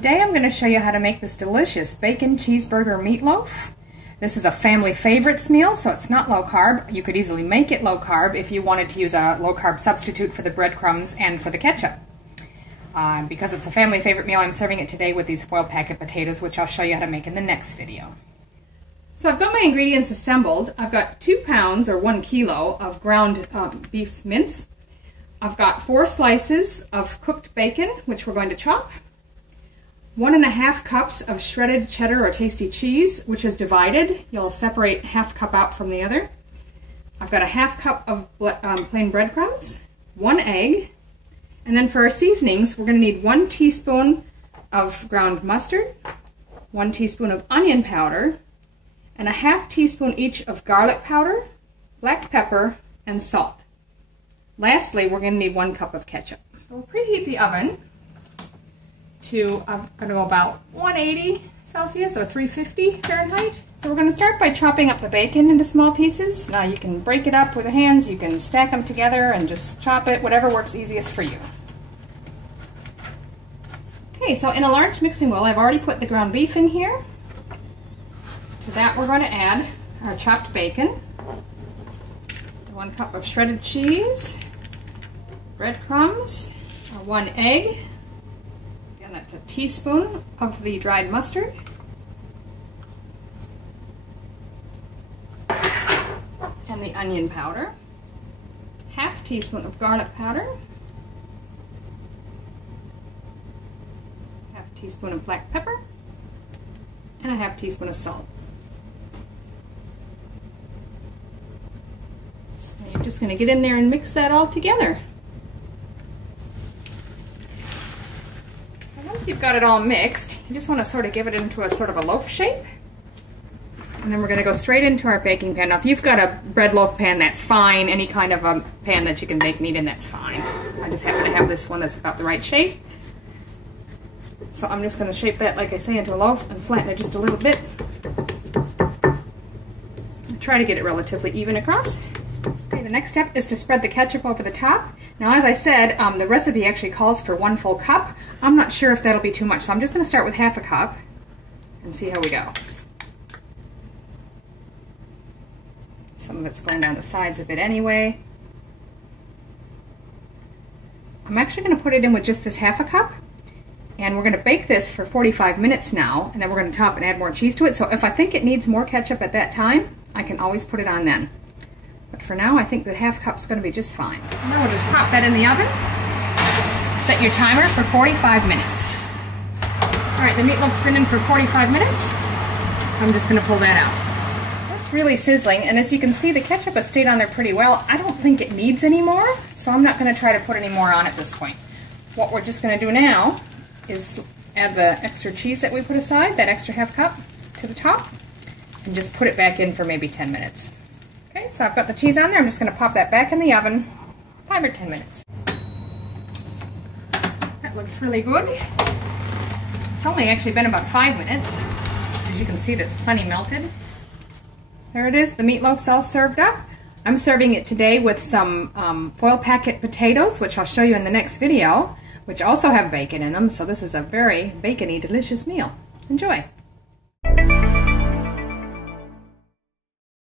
Today I'm going to show you how to make this delicious bacon cheeseburger meatloaf. This is a family favorites meal, so it's not low carb. You could easily make it low carb if you wanted to use a low carb substitute for the breadcrumbs and for the ketchup. Because it's a family favorite meal, I'm serving it today with these foil packet potatoes, which I'll show you how to make in the next video. So I've got my ingredients assembled. I've got 2 pounds or 1 kilo of ground beef mince. I've got 4 slices of cooked bacon, which we're going to chop. 1½ cups of shredded cheddar or tasty cheese, which is divided. You'll separate ½ cup out from the other. I've got a ½ cup of plain breadcrumbs, 1 egg, and then for our seasonings, we're going to need 1 teaspoon of ground mustard, 1 teaspoon of onion powder, and a ½ teaspoon each of garlic powder, black pepper, and salt. Lastly, we're going to need 1 cup of ketchup. So we'll preheat the oven to, I'm going to go about 180 Celsius or 350 Fahrenheit. So we're going to start by chopping up the bacon into small pieces. Now you can break it up with your hands, you can stack them together and just chop it, whatever works easiest for you. Okay, so in a large mixing bowl, I've already put the ground beef in here. To that we're going to add our chopped bacon, 1 cup of shredded cheese, breadcrumbs, 1 egg, and that's a teaspoon of the dried mustard, and the onion powder, ½ teaspoon of garlic powder, ½ teaspoon of black pepper, and a ½ teaspoon of salt. And you're just going to get in there and mix that all together. Once you've got it all mixed, you just want to sort of give it into a sort of a loaf shape. And then we're going to go straight into our baking pan. Now if you've got a bread loaf pan, that's fine. Any kind of a pan that you can bake meat in, that's fine. I just happen to have this one that's about the right shape. So I'm just going to shape that, like I say, into a loaf and flatten it just a little bit. Try to get it relatively even across. Okay, the next step is to spread the ketchup over the top. Now as I said, the recipe actually calls for 1 full cup. I'm not sure if that'll be too much, so I'm just going to start with ½ a cup and see how we go. Some of it's going down the sides a bit anyway. I'm actually going to put it in with just this ½ a cup, and we're going to bake this for 45 minutes now, and then we're going to top and add more cheese to it. So if I think it needs more ketchup at that time, I can always put it on then. But for now, I think the ½ cup's going to be just fine. And then we'll just pop that in the oven. Set your timer for 45 minutes. Alright, the meatloaf's been in for 45 minutes. I'm just going to pull that out. It's really sizzling, and as you can see, the ketchup has stayed on there pretty well. I don't think it needs any more, so I'm not going to try to put any more on at this point. What we're just going to do now is add the extra cheese that we put aside, that extra ½ cup, to the top, and just put it back in for maybe 10 minutes. Okay, so I've got the cheese on there. I'm just going to pop that back in the oven, 5 or 10 minutes. That looks really good. It's only actually been about 5 minutes. As you can see, that's plenty melted. There it is, the meatloaf's all served up. I'm serving it today with some foil packet potatoes, which I'll show you in the next video, which also have bacon in them, so this is a very bacony, delicious meal. Enjoy!